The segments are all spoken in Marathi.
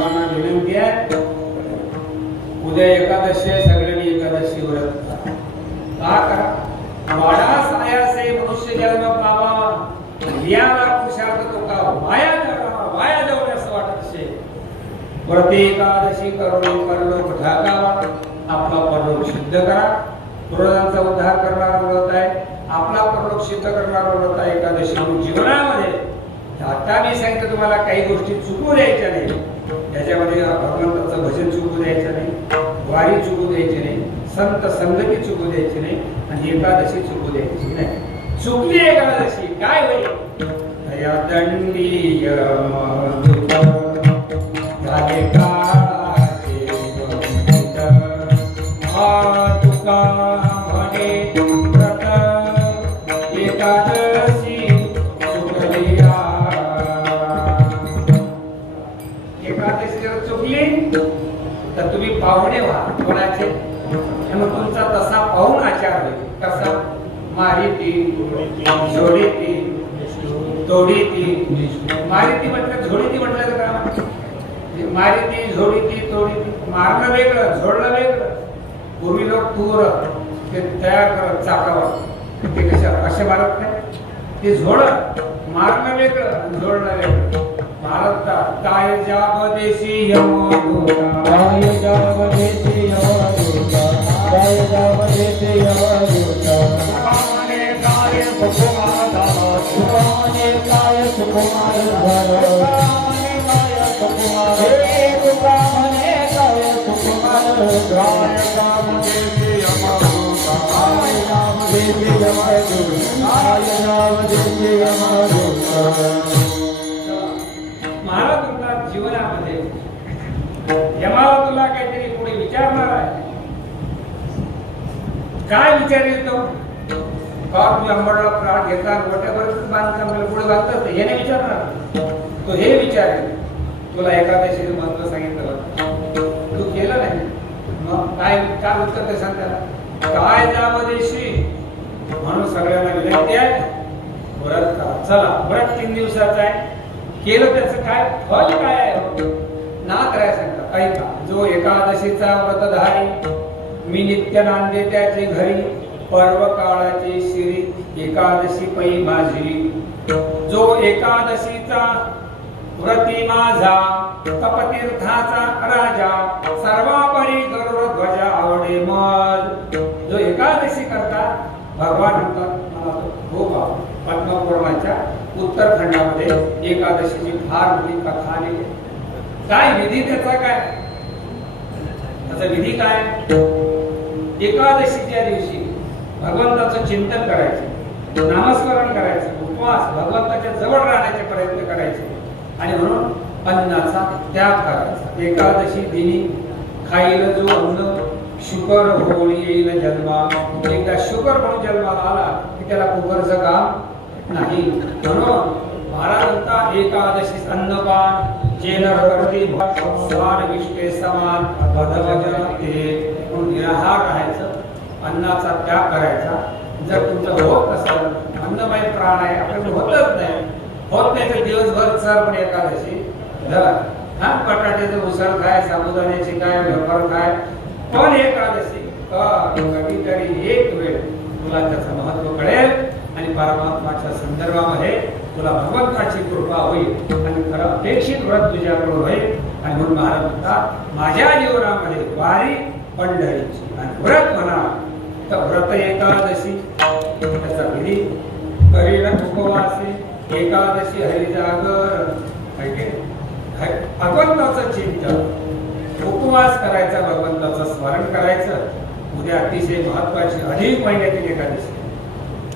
सर्वांना विनंती आहे, उद्या एकादशी आहे, सगळ्यांनी एकादशी व्रत का करा। वाडा सायासे मनुष्य जन्म पावा, लियाला पुरुषार्थ तो का वाया जाऊ असं वाटत असे। व्रत एकादशी करून परलोक ढाकावा, आपला परलोक सिद्ध करा। पूर्वजांचा उद्धार करणारा व्रत आहे, आपला परलोक सिद्ध करणारा व्रत आहे एकादशी। जीवनामध्ये आता मी सांगितलं तुम्हाला काही गोष्टी चुकू द्यायच्या नाही, त्याच्यामध्ये भगवंताचं भजन चुकू द्यायचं नाही, वारी चुकू द्यायची नाही, संत संगती चुकू द्यायची नाही, आणि एकादशी चुकू द्यायची नाही। चुकली एकादशी काय होईल? दया दंडी झाले काळाचे तुका म्हणे व्रत एकादशी चुकलिया। एकादशी जर चुकली तर तुम्ही पाहुणे व्हा कोणाचे, मग तुमचा तसा पाहून आचार होईल। कसा? मारिती झोडीती तोडीती। मारिती म्हटलं झोडीती म्हटलं का? मारिती झोडीती तोडीती, मारणं वेगळं झोडणं वेगळं। पूर्वी लोक तूर ते तयार करत चाकावर, ते कसे मारत नाही, ते झोडत मारणं वेगळं झोडणं वेगळं। भारतात काय जाबदेशी यमदूता, काय जाबदेशी यमदूता, काय जाबदेशी यमदूता। सुखाने काय सुकुमार झाला, सुखाने काय सुकुमार झाला, सुखाने काय सुकुमार, हे सुखाने काय सुकुमार झाला। जाबदेशी यमदूता, काय जाबदेशी यमदूता, काय जाबदेशी यमदूता। महाराज तुला जीवनामध्ये यमाला तुला काहीतरी पुढे विचारणार आहे। काय विचारेल तो? का तुम्ही अंबडला प्राण घेता, मोठ्यापर्यंत बांधकाम पुढे बांधतात, हे नाही विचारणार तो। हे विचारेल तुला एकादशीचं महत्व सांगितलं, तू केलं नाही, मग काय उत्तर ते सांग त्याला? काय जाबदेशी म्हणून सगळ्यांना विनंती आहे, व्रत करा। चला, व्रत 3 दिवसाचं आहे, केलं त्याचं काय फल काय आहे ना करायला सांगतात। ऐका, जो एकादशीचा व्रतधारी मी नित्य नांदे त्याचे घरी, पर्व काळाची शिरी एकादशी पै माझी। जो एकादशीचा व्रती माझा, तपतीर्थाचा राजा, सर्वापरी गरुड ध्वजा आवडे मज। जो एकादशी करता भगवान म्हणतात मला हो बाबा, पद्मपुराणाच्या उत्तरखंडामध्ये एकादशीची फार मोठी कथा आलेली। काय विधी त्याचा? काय त्याचा विधी काय? एकादशीच्या दिवशी भगवंताचं चिंतन करायचं, नामस्मरण करायचं, उपवास भगवंताच्या जवळ राहण्याचे प्रयत्न करायचे, आणि म्हणून अन्नाचा त्याग करायचा। एकादशी दिनी खाईल जो अन्न, शुकर होळी येईल जन्मा। एकदा शुकर म्हणून जन्माला आला की त्याला कुकरचं काम नाही। म्हणून महाराजांचा एकादशी अन्नपान जेन करती स्वान विष्टे समान भदवजते, निराहार राहायचं, अन्नाचा त्याग करायचा। जर तुमचं होत असेल, अन्नमय प्राण आहे, आपल्याला होत नाही तर दिवसभर चर पण एकादशी धर, बटाट्याचं उसळ खाय, साबुदाण्याची काय, वेफर खाय, पण एकादशी कधीतरी एक वेळ तुला त्याचं महत्व कळेल आणि परमात्माच्या संदर्भामध्ये तुला भगवंताची कृपा होईल आणि खरं अपेक्षित व्रत तुझ्याकडून होईल। आणि म्हणून महाराज म्हणतात, माझ्या जीवनामध्ये वारी पंढरीची आणि व्रत म्हणा तर व्रत एकादशी त्याचा विधी करीन उपवासी, एकादशी हरिजागर, भगवंताचं चिंतन, उपवास करायचा, भगवंताचं स्मरण करायचं। उद्या अतिशय महत्वाची अधिक महिन्यातील एकादशी,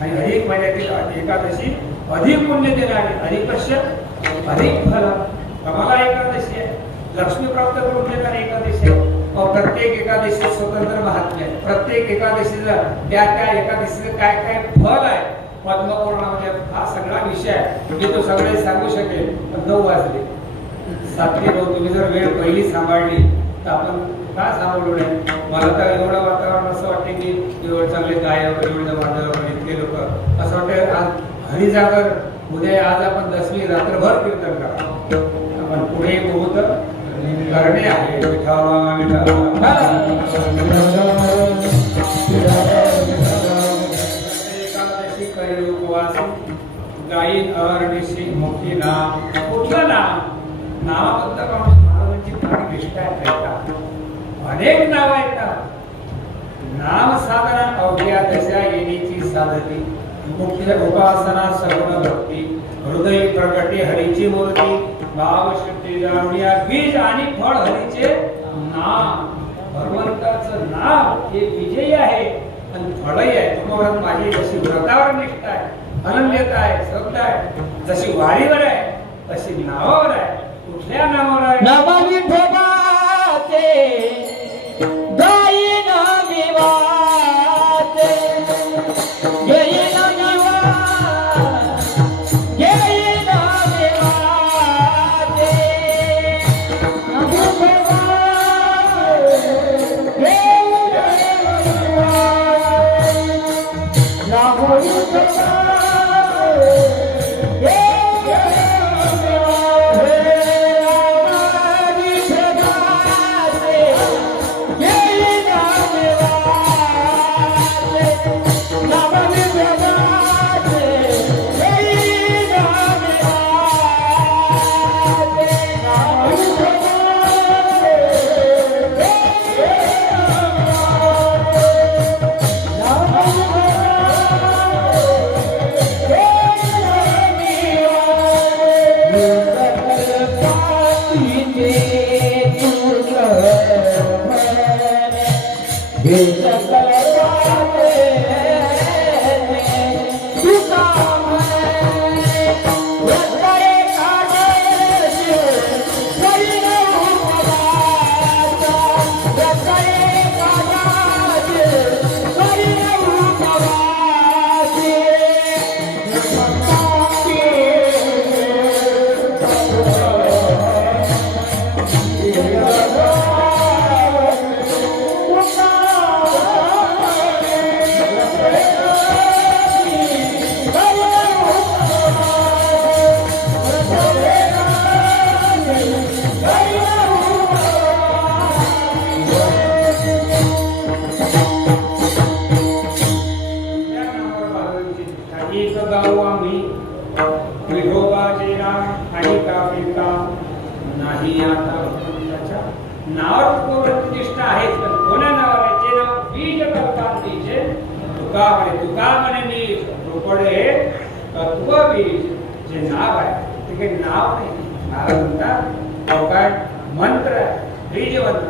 आणि अधिक महिन्यातील एकादशी अधिक पुण्य देणारी, अधिक कश्य अधिक फल। कमला एकादशी आहे, लक्ष्मी प्राप्त करून देणारी एकादशी आहे। प्रत्येक एकादशी स्वतंत्र महात्म्य आहे, प्रत्येक एकादशीला त्या एकादशीचं काय काय फल आहे पद्मपुराणामध्ये हा सगळा विषय आहे। मी तो सगळे सांगू शकेल, पण 9 वाजले, 7 ते 9 तुम्ही जर वेळ पहिली सांभाळली तर आपण का सांभाळू नये? मला तर एवढं वातावरण असं वाटते की एवढे चांगले गायक, एवढे वादळ, इतके लोक, असं वाटतं आज हरिजागर, उद्या आज आपण 10वी रात्रभर कीर्तन करा, आपण पुढे बहुत करणे आहे विठ्ठला विठ्ठला एकादशी करी उपवास गायीन अहर्निशी मुक्ती नाम कुठलं नाम नावाबद्दल महाराजांची फार निष्ठा आहे. अनेक नाव आहेत. नाम साधना अवघ्या दशा येण्याची साधती मुख्य उपासना सगुण भक्ती हृदय प्रगटे हरीची मूर्ती भाव शुद्धी जाणूया बीज आणि फळ हरीचे नाम. भगवंताचं नाव हे विजयी आहे आणि फळही आहे. तुम्हाला माझी जशी व्रतावर निष्ठा आहे अनन्यता आहे श्रद्धा आहे जशी वारीवर आहे तशी नावावर आहे. कुठल्या नावावर आहे? नामा विठोबाचे गायीन विवाचे गायीन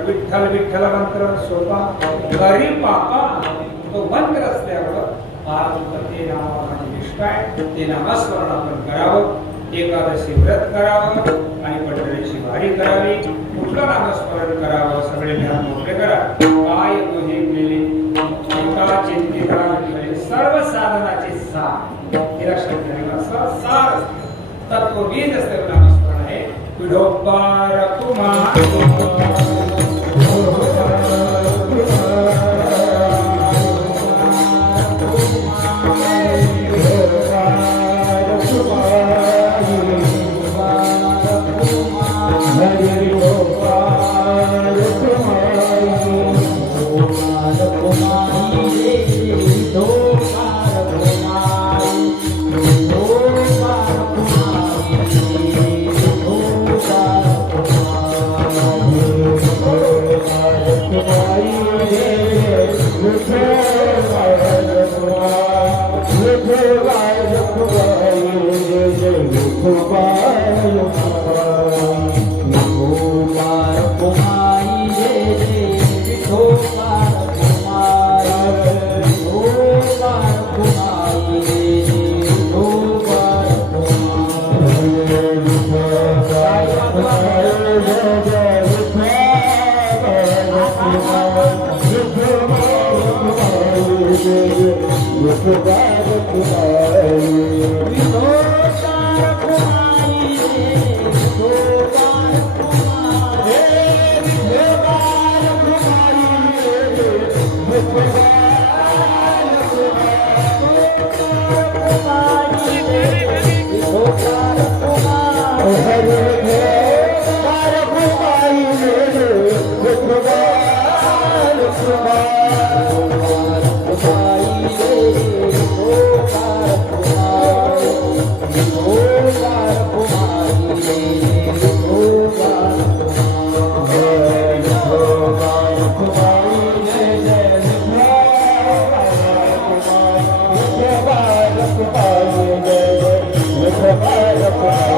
विठ्ठल विठ्ठल मंत्र सोपा गरी पापा तो मंत्र असल्यावर ते नावाची निष्ठा आहे. ते नामस्मरण आपण करावं. एकादशी व्रत करावं आणि पंढरीची वारी करावी. कुठलं नामस्मरण करावं सगळे ध्यान मोठे करा. काय तुझे केले एका चिंतिता सर्व साधनाचे सार हे लक्षात ठेवा. सार तत्व बीज असते नामस्मरण आहे. विठोबा रखुमा Oh विठोबा रखुमाई विठोबा रखुमाई जय जय विठोबा रखुमाई जय जय विठोबा रखुमाई